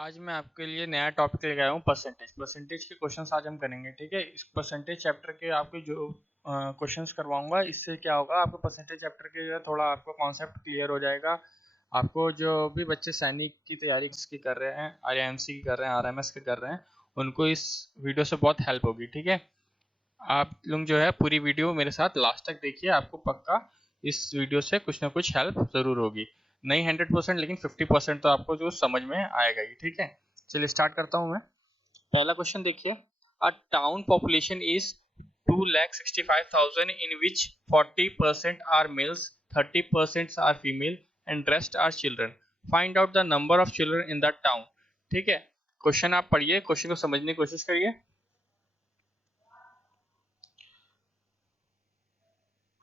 आज मैं आपके लिए नया टॉपिक लेके आया हूँ परसेंटेज। परसेंटेज के क्वेश्चंस आज हम करेंगे, ठीक है। इस परसेंटेज चैप्टर के आपके जो क्वेश्चंस करवाऊंगा, इससे क्या होगा, आपको परसेंटेज चैप्टर के जो है थोड़ा आपको कॉन्सेप्ट क्लियर हो जाएगा। आपको जो भी बच्चे सैनिक की तैयारी की कर रहे हैं, आईआईएमसी की कर रहे हैं, आरएमएस की कर रहे हैं, उनको इस वीडियो से बहुत हेल्प होगी, ठीक है। आप लोग जो है पूरी वीडियो मेरे साथ लास्ट तक देखिए, आपको पक्का इस वीडियो से कुछ ना कुछ हेल्प ज़रूर होगी। नहीं 100% लेकिन 50% तो आपको जो समझ में आएगा ही, ठीक है। चलिए स्टार्ट करता हूँ मैं। पहला क्वेश्चन देखिए। A town population is 2,65,000 in which 40% are males, 30% are female and rest are children. Find out the number of children in the town. ठीक है, क्वेश्चन आप पढ़िए, क्वेश्चन को समझने की कोशिश करिए।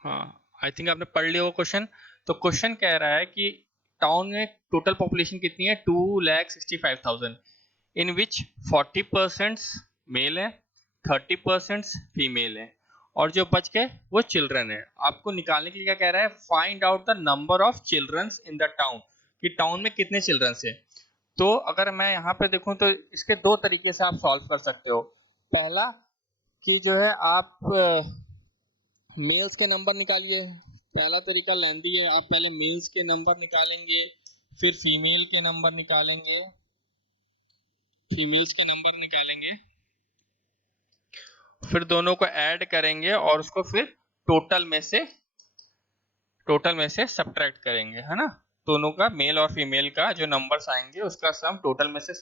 हाँ, आई थिंक आपने पढ़ लिया वो क्वेश्चन। तो क्वेश्चन कह रहा है कि टाउन में टोटल पॉपुलेशन कितनी है, 2,65,000, इन विच 40% मेल है, 30% फीमेल है, और जो बच गए वो चिल्ड्रन है। आपको निकालने के लिए क्या कह रहा है, find out the number of children's in the town, कि टाउन में कितने चिल्ड्रंस है। तो अगर मैं यहाँ पे देखूं तो इसके दो तरीके से आप सॉल्व कर सकते हो। पहला कि जो है आप मेल्स के नंबर निकालिए। पहला तरीका लेंदी है, आप पहले मेल्स के नंबर निकालेंगे, फिर फीमेल के नंबर निकालेंगे, फीमेल्स के नंबर निकालेंगे, फिर दोनों को ऐड करेंगे और उसको फिर टोटल में से सब्ट्रैक्ट करेंगे, है ना। दोनों का मेल और फीमेल का जो नंबर्स आएंगे उसका सम टोटल में से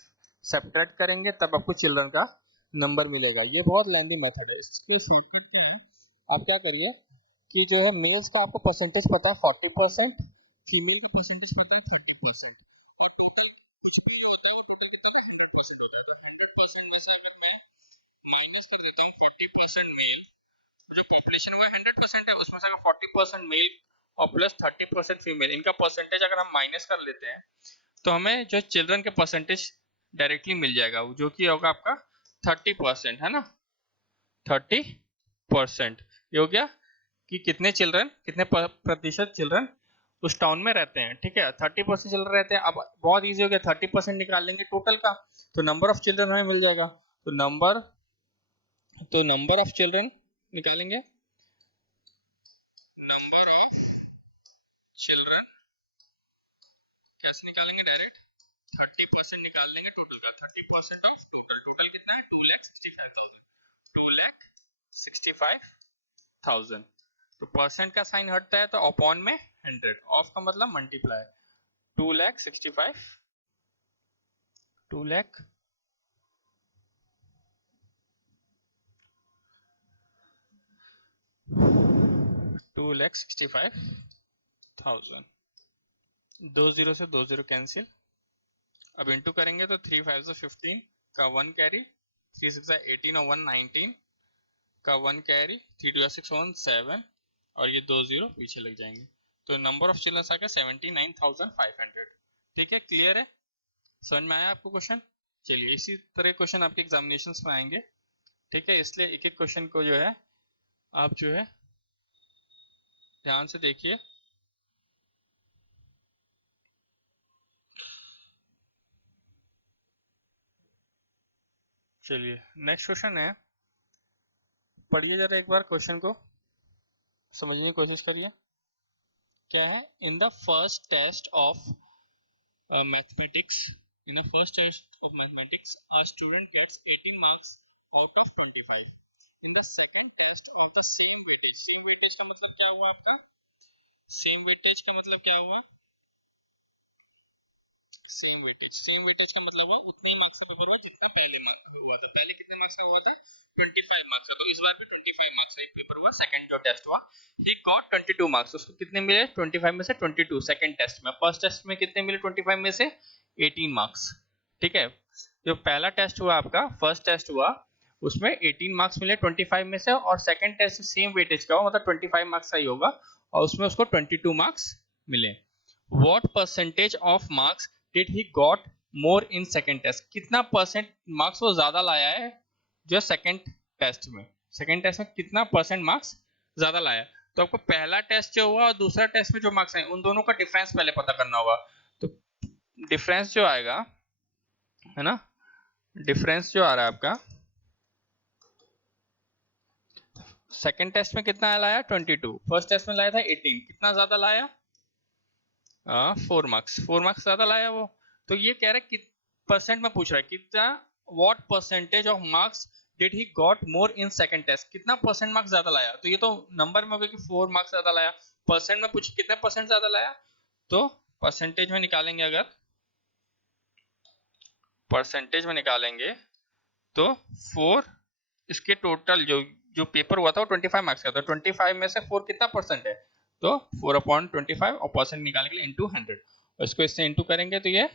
सब्ट्रैक्ट करेंगे, तब आपको चिल्ड्रन का नंबर मिलेगा। ये बहुत लेंदी मेथड है। इसके शॉर्टकट क्या है, आप क्या करिए कि जो है मेल्स का आपको परसेंटेज पता है 40%, फीमेल का परसेंटेज पता है 30%, और टोटल कुछ भी जो होता है वो टोटल कितना था, 100% होता है। तो 100% में से अगर मैं माइनस कर देता हूँ 40% मेल, जो पॉपुलेशन हुआ 100% है, उसमें से अगर 40% मेल और प्लस 30% फीमेल, इनका परसेंटेज अगर हम माइनस कर लेते हैं तो हमें जो चिल्ड्रन के परसेंटेज डायरेक्टली मिल जाएगा, जो कि होगा आपका 30%, है ना। 30% ये हो गया कि कितने चिल्ड्रन, कितने प्रतिशत चिल्ड्रन उस टाउन में रहते हैं, ठीक है। 30% चिल्ड्रन रहते हैं। अब बहुत इजी हो गया, 30% निकाल लेंगे टोटल का, तो नंबर ऑफ चिल्ड्रन हमें मिल जाएगा। तो नंबर ऑफ चिल्ड्रन निकालेंगे, नंबर ऑफ चिल्ड्रन कैसे निकालेंगे, डायरेक्ट 30% निकाल लेंगे टोटल का। 30% ऑफ टोटल, टोटल कितना है, 2,65,000, 2,65,000। तो परसेंट का साइन हटता है तो अपॉन में 100, ऑफ का मतलब मल्टीप्लाई। 2,65,000, 2,65,000। 2 0 से 2 0 कैंसिल। अब इंटू करेंगे तो 3 5 15 का 1 कैरी, 3 6 18 और 1 19 का 1 कैरी, 3 2 6 1 7, और ये 2 0 पीछे लग जाएंगे। तो नंबर ऑफ चिल्ड्रन आ गया 79,500। ठीक है, क्लियर है, समझ में आया आपको क्वेश्चन। चलिए इसी तरह क्वेश्चन आपके एग्जामिनेशंस में आएंगे, ठीक है। इसलिए एक एक क्वेश्चन को जो है आप जो है ध्यान से देखिए। चलिए नेक्स्ट क्वेश्चन है, पढ़िए जरा एक बार क्वेश्चन को, समझने की कोशिश करिए। क्या है, in the first test of mathematics, in the first test of mathematics a student gets 18 marks out of 25. In the second test of the same weightage, same weightage का मतलब क्या हुआ आपका, सेम वेटेज का मतलब क्या हुआ, सेम वेटेज का मतलब हुआ उतने ही मार्क्स का पेपर हुआ जितना पहले हुआ था। पहले कितने मार्क्स का हुआ था, 25 मार्क्स का, तो इस बार भी 25 मार्क्स का एक पेपर हुआ। सेकंड जो टेस्ट हुआ, ही गॉट 22 मार्क्स, उसको कितने मिले, 25 में से 22 सेकंड टेस्ट में। फर्स्ट टेस्ट में कितने मिले 25 में से, 18 मार्क्स, ठीक है। जो पहला टेस्ट हुआ आपका, फर्स्ट टेस्ट हुआ, उसमें 18 मार्क्स मिले 25 में से, और सेकंड टेस्ट सेम वेटेज का हुआ, मतलब 25 मार्क्स का ही होगा, और उसमें उसको 22 मार्क्स मिले। What percentage of marks did he got more in second test? कितना परसेंट मार्क्स वो ज्यादा लाया है जो सेकंड टेस्ट में, सेकंड टेस्ट में कितना परसेंट मार्क्स ज्यादा लाया है। तो आपको पहला टेस्ट जो हुआ और दूसरा टेस्ट में जो मार्क्स आए उन दोनों का डिफरेंस पहले पता करना होगा। तो डिफरेंस जो आएगा है ना। डिफरेंस जो आ रहा है आपका सेकंड टेस्ट में कितना लाया 22, फर्स्ट टेस्ट में लाया था 18, कितना ज्यादा लाया 4 मार्क्स, 4 मार्क्स ज्यादा लाया वो। तो ये कह रहा है कि परसेंट में पूछ रहा है कितना, what percentage of marks did he got more in second test, कितना परसेंट मार्क्स ज्यादा लाया। तो ये तो नंबर में हो गया कि 4 मार्क्स ज्यादा लाया, परसेंट में पूछ कितने परसेंट ज्यादा लाया, तो परसेंटेज में निकालेंगे, अगर परसेंटेज में निकालेंगे तो 4, इसके टोटल जो जो पेपर हुआ था वो 25 मार्क्स का था, 25 में से 4 कितना परसेंट है, तो 4/25 और परसेंट निकालने के लिए इंटू 100, और इसको इससे इंटू करेंगे तो ये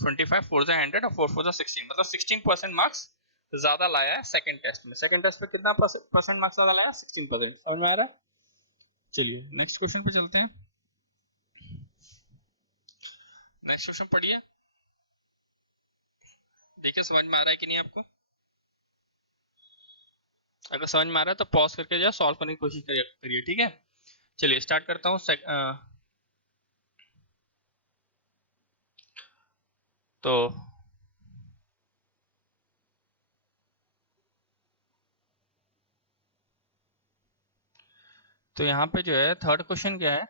25 4 100 और 4 4 16, मतलब 16% मार्क्स ज्यादा लाया है सेकंड टेस्ट में। सेकंड टेस्ट पे कितना परसेंट मार्क्स ज्यादा लाया, 16%। समझ में आ रहा है। चलिए नेक्स्ट क्वेश्चन पे चलते हैं। नेक्स्ट क्वेश्चन पढ़िए, देखिए समझ में आ रहा है कि नहीं आपको। अगर समझ में आ रहा है तो पॉज करके जो सॉल्व करने की कोशिश करिए, ठीक है। चलिए स्टार्ट करता हूँ। तो यहाँ पे जो है थर्ड क्वेश्चन क्या है,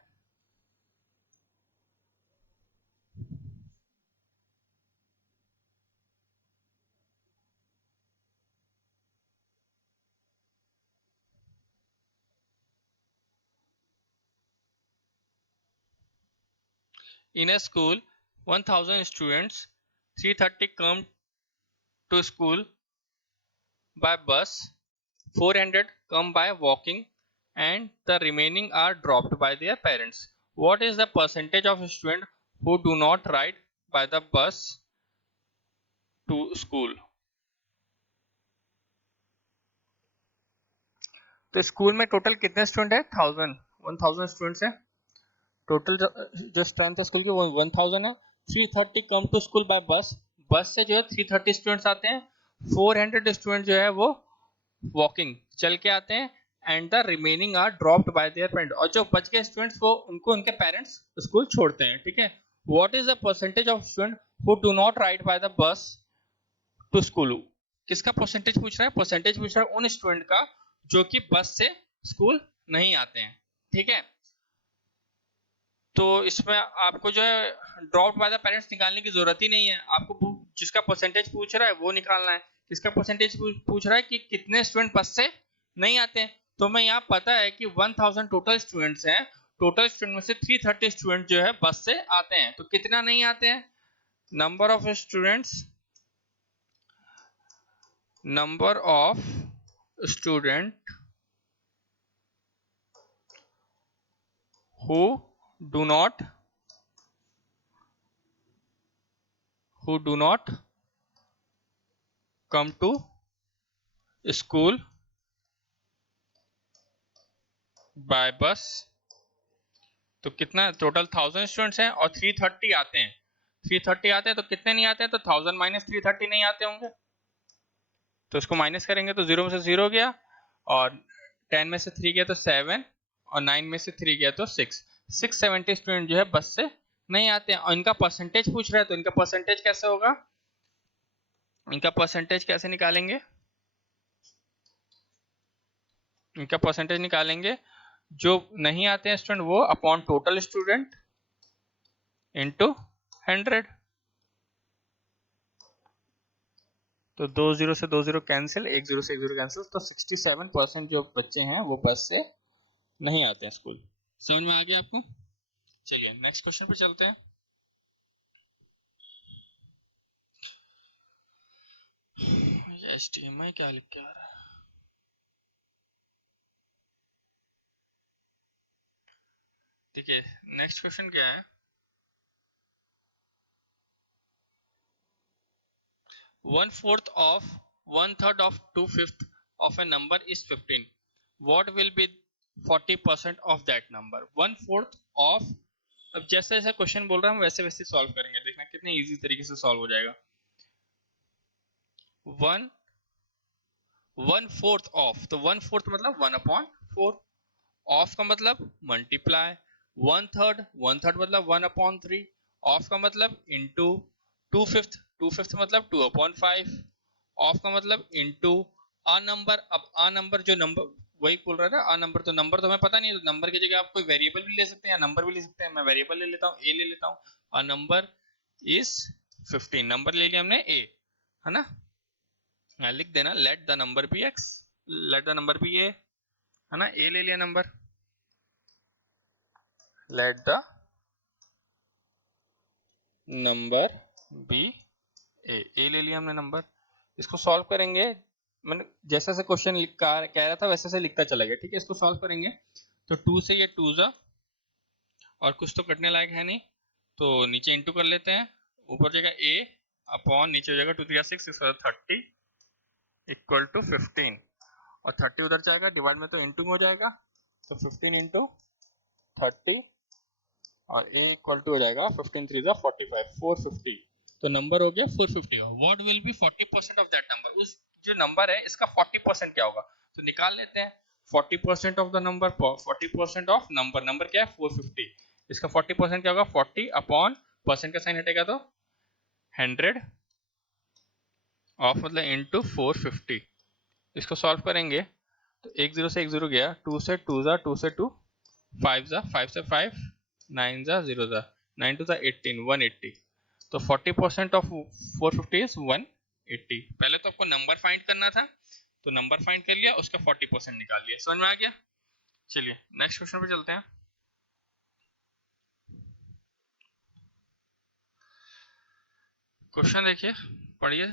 in a school 1000 students, 330 come to school by bus, 400 come by walking, and the remaining are dropped by their parents. What is the percentage of students who do not ride by the bus to school? तो school में total कितने student है, 1000 students है total. जो strength है school की वो 1000 है। 330 कम टू स्कूल बाय बस, बस से जो है 330 स्टूडेंट्स आते हैं, 400 स्टूडेंट जो है वो वॉकिंग चल के आते हैं, and the remaining are dropped by their parents, और जो बच गए स्टूडेंट्स वो उनको उनके पेरेंट्स स्कूल छोड़ते हैं, ठीक है। What is the percentage of student who do not ride by the bus to school. किसका परसेंटेज पूछ रहा है, परसेंटेज पूछ रहा है उन स्टूडेंट का जो कि बस से स्कूल नहीं आते हैं, ठीक है। तो इसमें आपको जो है ड्रॉप बाय द पेरेंट्स निकालने की जरूरत ही नहीं है, आपको जिसका परसेंटेज पूछ रहा है वो निकालना है। किसका परसेंटेज पूछ रहा है कि कितने स्टूडेंट बस से नहीं आते हैं। तो मैं यहाँ पता है कि 1000 टोटल स्टूडेंट्स हैं, टोटल स्टूडेंट में से 330 स्टूडेंट जो है बस से आते हैं, तो कितना नहीं आते हैं, number of students, number of student who do not come to school by bus, तो कितना टोटल 1000 स्टूडेंट्स हैं और 330 आते हैं, 330 आते हैं तो कितने नहीं आते हैं, तो 1000 माइनस 330 नहीं आते होंगे, तो इसको माइनस करेंगे तो 0 में से 0 गया, और 10 में से 3 गया तो 7, और 9 में से 3 गया तो 670 स्टूडेंट जो है बस से नहीं आते हैं, और इनका परसेंटेज पूछ रहा है, तो इनका परसेंटेज कैसे होगा, इनका परसेंटेज कैसे निकालेंगे, इनका परसेंटेज निकालेंगे जो नहीं आते हैं स्टूडेंट वो अपॉन टोटल स्टूडेंट इनटू 100, तो 2 0 से 2 0 कैंसिल, 1 0 से 1 0 कैंसिल, तो 67% जो बच्चे हैं वो बस से नहीं आते हैं स्कूल। समझ में आ गया आपको। चलिए नेक्स्ट क्वेश्चन पे चलते हैं। HTML क्या लिख के आ रहा है, ठीक है। नेक्स्ट क्वेश्चन क्या है, 1/4 of 1/3 of 2/5 of a number is 15. What will be 40% of that number? 1/4 of, अब जैसे जैसे क्वेश्चन बोल रहा हूँ वैसे वैसे सॉल्व करेंगे, देखना कितने इजी तरीके से सॉल्व हो जाएगा। 1/4 ऑफ, तो 1/4 मतलब 1/4, ऑफ का मतलब मल्टीप्लाई, 1/3 मतलब 1/3, ऑफ का मतलब इंटू, 2/5 2/5 मतलब 2/5, ऑफ का मतलब इनटू अ नंबर। अब अ नंबर जो नंबर वही बोल रहा था, अ नंबर, तो नंबर तो हमें पता नहीं है, तो नंबर की जगह आप कोई वेरिएबल भी ले सकते हैं या नंबर भी ले सकते हैं। मैं वेरिएबल ले लेता हूँ, ए ले लेता हूँ। अ नंबर इज 15, नंबर ले लिया हमने ए, है ना। लिख देना let the number be x, let the number be a, है ना। ए ले लिया number, let the number be a ले लिया हमने नंबर। इसको सॉल्व करेंगे, मैंने जैसे जैसे क्वेश्चन कह रहा था वैसे वैसे लिखता चला गया, ठीक है। इसको सॉल्व करेंगे तो 2 से ये 2 जा, और कुछ तो कटने लायक है नहीं, तो नीचे इंटू कर लेते हैं। ऊपर जगह ए अपॉन, नीचे जगह 2 3 6 30 इक्वल टू 15, और 30 उधर जाएगा, डिवाइड में तो इंटू हो जाएगा, तो 15 इंटू 30, और ए इक्वल टू हो जाएगा 15 3 45, 450। तो नंबर हो गया 450। What will be 40% of that number, उस जो नंबर है इसका 40% क्या होगा, तो निकाल लेते हैं। 40% of the number, 40% of number, number क्या है 450, इसका 40% क्या होगा 40 अपॉन, परसेंट का साइन हटेगा तो 100 ऑफ मतलब इनटू 450। इसको सॉल्व करेंगे तो 1 0 से 1 0 गया, 2 से 2 जा, 2 से 2, 5 जा, 5 से 5, 9 जा, 0 जा, 9 2 जा 18, 180। तो 40% ऑफ 450 इज 180। पहले तो आपको नंबर फाइंड करना था, तो नंबर फाइंड कर लिया, उसका 40% निकाल लिया। समझ में आ गया। चलिए नेक्स्ट क्वेश्चन पे चलते हैं। क्वेश्चन देखिए, पढ़िए।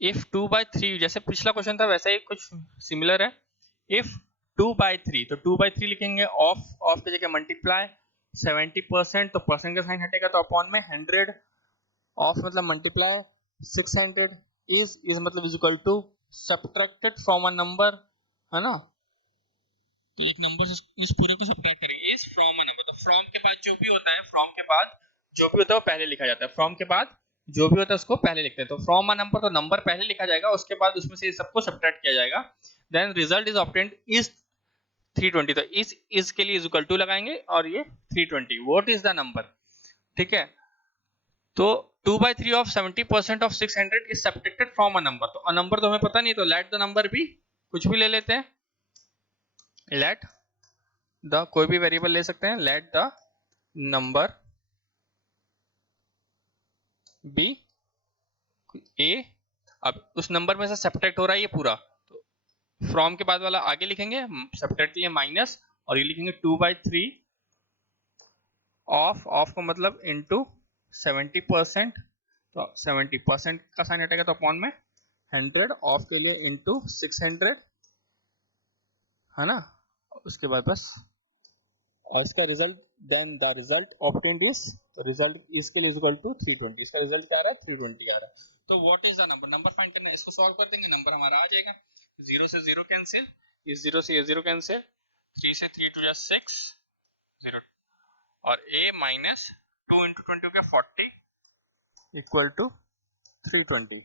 इफ 2/3, जैसे पिछला क्वेश्चन था वैसा ही कुछ सिमिलर है। इफ 2/3, तो 2/3 लिखेंगे, ऑफ ऑफ की जगह मल्टीप्लाई 70%, तो परसेंट का साइन हटेगा तो अपॉन में 100, ऑफ मतलब मल्टीप्लाई 600, इज मतलब is equal to subtracted from a number, है ना। तो एक नंबर से इस पूरे को सब्ट्रैक्ट करेंगे, इज फ्रॉम अ नंबर। तो फ्रॉम के बाद जो भी होता है, फ्रॉम के बाद जो भी होता है वो पहले लिखा जाता है, फ्रॉम के बाद जो भी होता है उसको पहले लिखते हैं। तो फ्रॉम अ नंबर, तो नंबर पहले लिखा जाएगा, उसके बाद उसमें से सबको सब्ट्रैक्ट किया जाएगा। Then result is obtained is 320, तो इस के लिए इज इक्वल टू लगाएंगे, और ये 320, व्हाट इज द नंबर, ठीक है। तो 2/3 of 70% of 600 is subtracted from a number, तो अ नंबर तो हमें पता नहीं, तो लेट द नंबर भी कुछ भी ले लेते हैं, लेट द कोई भी वेरिएबल ले सकते हैं, लेट द नंबर बी ए। अब उस नंबर में से सब्ट्रैक्ट हो रहा है ये पूरा, तो फ्रॉम के बाद वाला आगे लिखेंगे, सब्ट्रैक्ट के लिए माइनस, और ये लिखेंगे 2/3 ऑफ का मतलब इनटू 70%, तो 70% का साइन हटेगा तो अपॉन में 100, ऑफ के लिए इनटू 600, है ना। उसके बाद बस, और इसका result, then the result obtained is, result इसके लिए इक्वल टू 320, इसका रिजल्ट क्या आ रहा है 320 आ रहा है। तो what is the number, number find करना है, इसको सॉल्व कर देंगे, नंबर हमारा आ जाएगा। 0 से 0 कैंसिल, इस 0 से ये 0 कैंसिल, 3 से 3 2 6 0, और a माइनस 2 इंटू 20 हो गया 40 इक्वल टू 320,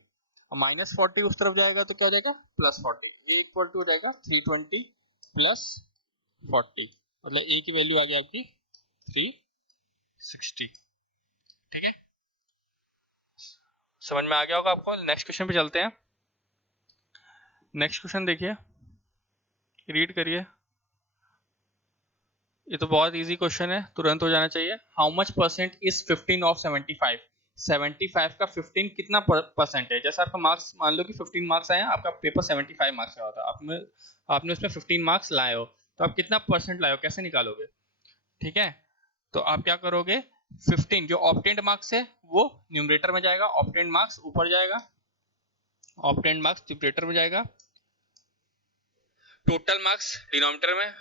और माइनस 40 उस तरफ जाएगा तो क्या हो जाएगा प्लस 40, a इक्वल टू हो जाएगा 320 प्लस 40, मतलब a की वैल्यू आ गई आपकी 360, ठीक है। समझ में आ गया होगा आपको। नेक्स्ट क्वेश्चन पे चलते हैं। नेक्स्ट क्वेश्चन देखिए, रीड करिए। ये तो बहुत इजी क्वेश्चन है, तुरंत हो जाना चाहिए। How much percent is 15 of 75, 75 का 15 कितना परसेंट है। जैसे आपका मार्क्स मान लो कि 15 मार्क्स आए हैं, आपका पेपर 75 मार्क्स का होता है, आपने उसमें 15 मार्क्स लाए हो, तो आप कितना परसेंट लाए हो कैसे निकालोगे, ठीक है। तो आप क्या करोगे, 15 जो ऑब्टेन्ड मार्क्स है वो न्यूमरेटर में जाएगा, ऑब्टेन्ड मार्क्स ऊपर जाएगा, ऑब्टेन्ड मार्क्स न्यूमरेटर में जाएगा, टोटल मार्क्स डिनोमिनेटर में।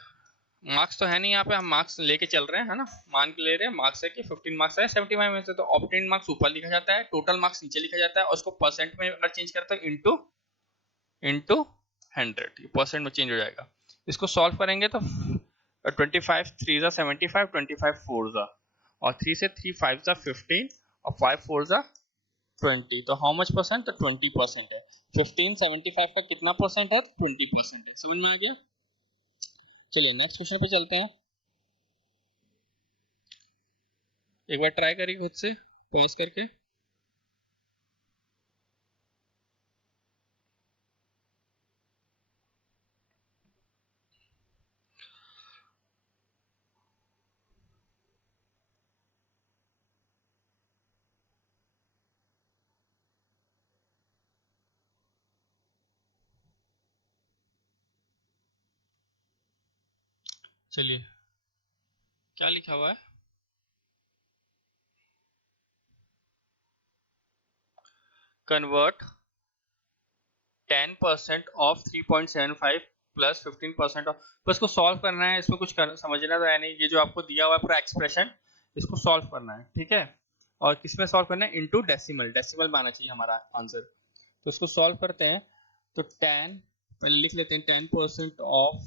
मार्क्स तो है नहीं यहाँ पे, हम मार्क्स लेके चल रहे हैं, है ना, मान के ले रहे हैं मार्क्स है कि 15 मार्क्स है 75 में से, तो ऑब्टेन्ड मार्क्स ऊपर लिखा जाता है, टोटल मार्क्स नीचे लिखा जाता है, और उसको परसेंट में अगर चेंज करते हैं इनटू 100, परसेंट में चेंज हो जाएगा। इसको सॉल्व करेंगे तो 25 3 जा 75, 25 4 जा, और 3 से 3 5 जा 15, और 5 4 जा 20, तो हाउ मच परसेंट, तो 20% है। 15 75 का कितना परसेंट है, 20% है। समझ में आ गया। चलिए नेक्स्ट क्वेश्चन पे चलते हैं। एक बार ट्राई करिए खुद से पॉज करके। चलिए, क्या लिखा हुआ है? Convert 10% of 3.75 plus 15% of. बस इसको सॉल्व करना है, इसमें कुछ समझना तो है नहीं, ये जो आपको दिया हुआ है पूरा एक्सप्रेशन, इसको सॉल्व करना है, ठीक है। और किसमें सॉल्व करना है? इनटू डेसिमल, डेसिमल में आना चाहिए हमारा आंसर। तो इसको सॉल्व करते हैं। तो 10, पहले लिख लेते हैं 10% ऑफ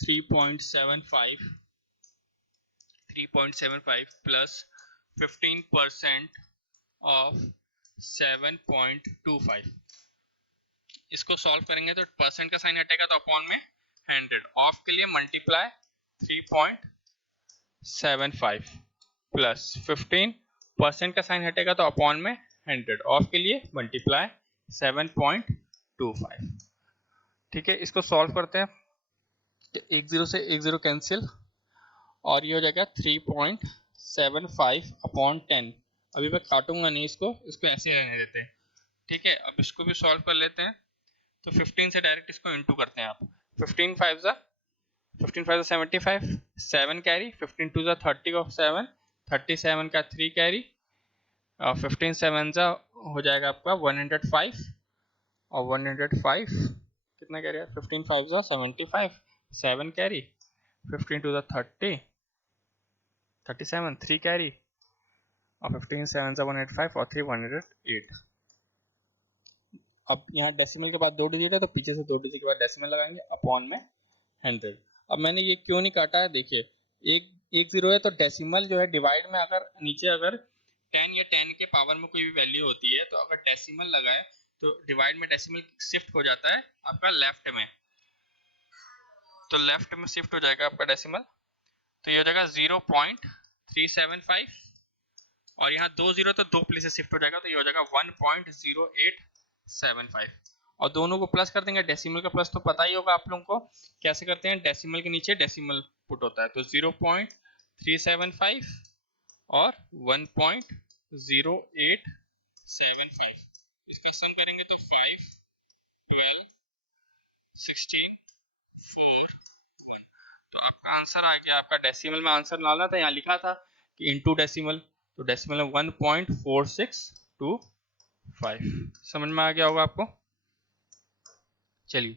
3.75 प्लस 15% ऑफ 7.25। इसको सॉल्व करेंगे तो परसेंट का साइन हटेगा तो अपॉन में 100, ऑफ के लिए मल्टीप्लाई 3.75 प्लस 15% का साइन हटेगा तो अपॉन में 100, ऑफ के लिए मल्टीप्लाई 7.25। ठीक है, इसको सॉल्व करते हैं। एक जीरो से एक जीरो कैंसिल और ये हो जाएगा 3.75 अपॉन 10। अभी मैं काटूंगा नहीं इसको, इसको ऐसे रहने देते हैं। ठीक है, अब इसको भी सॉल्व कर लेते हैं। तो 15 से डायरेक्ट इसको इंटू करते हैं आप। 15 5 जा 75, 7 कैरी, 15 2 जा 30 का 7, 37 का 3 कैरी, और 15 7 जा हो जाएगा आपका 105, और 105 कितना कैरी है? 15 5 जा 75, 7 कैरी, 15 2 जा 30, 37 3 कैरी, और 15 7 जा 185 और 3 108। अब यहाँ डेसिमल के बाद 2 डिजिट है तो पीछे से 2 डिजिट के बाद डेसिमल लगाएंगे अपॉन में 100। अब मैंने ये क्यों नहीं काटा है, देखिए एक एक जीरो है तो डेसिमल जो है डिवाइड में अगर नीचे अगर 10 या 10 के पावर में कोई भी वैल्यू होती है तो अगर डेसिमल लगाए तो डिवाइड में डेसिमल शिफ्ट हो जाता है आपका लेफ्ट में, तो लेफ्ट में शिफ्ट हो जाएगा आपका डेसिमल। तो ये हो जाएगा 0.375, और यहाँ 2 जीरो तो 2 प्लेसेस शिफ्ट हो जाएगा तो ये हो जाएगा 1.0875, और दोनों को प्लस कर देंगे। डेसिमल का प्लस तो पता ही होगा आप लोगों को कैसे करते हैं, डेसिमल के नीचे डेसिमल पुट होता है। तो 0.375 और 1.0875, इसका सम करेंगे तो 5 12 16 4 1। तो आपका आंसर आ गया। आपका डेसिमल में आंसर डालना था, यहाँ लिखा था कि इनटू डेसिमल, तो डेसिमल में 1.4625। समझ में आ गया होगा आपको। चलिए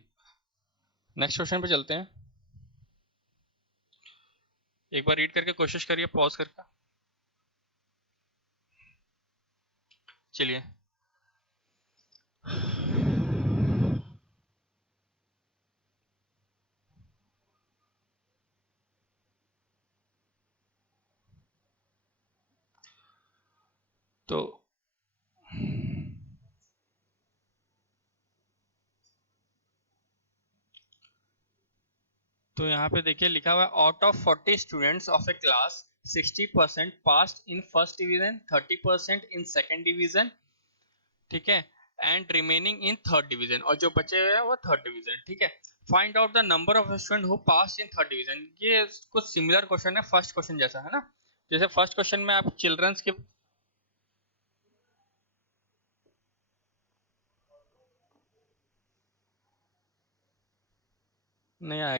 नेक्स्ट क्वेश्चन पे चलते हैं। एक बार रीड करके कोशिश करिए पॉज करके। चलिए तो यहाँ पे देखिए लिखा हुआ है out of 40 students of A class 60% passed in first division, 30% in second division, ठीक है, and remaining in third division, और जो बचे हुए हैं वो थर्ड डिवीजन। ठीक है, find out the number of student who pass in third division. ये कुछ सिमिलर क्वेश्चन है फर्स्ट क्वेश्चन जैसा, है ना। जैसे फर्स्ट क्वेश्चन में आप चिल्ड्रंस के नहीं आए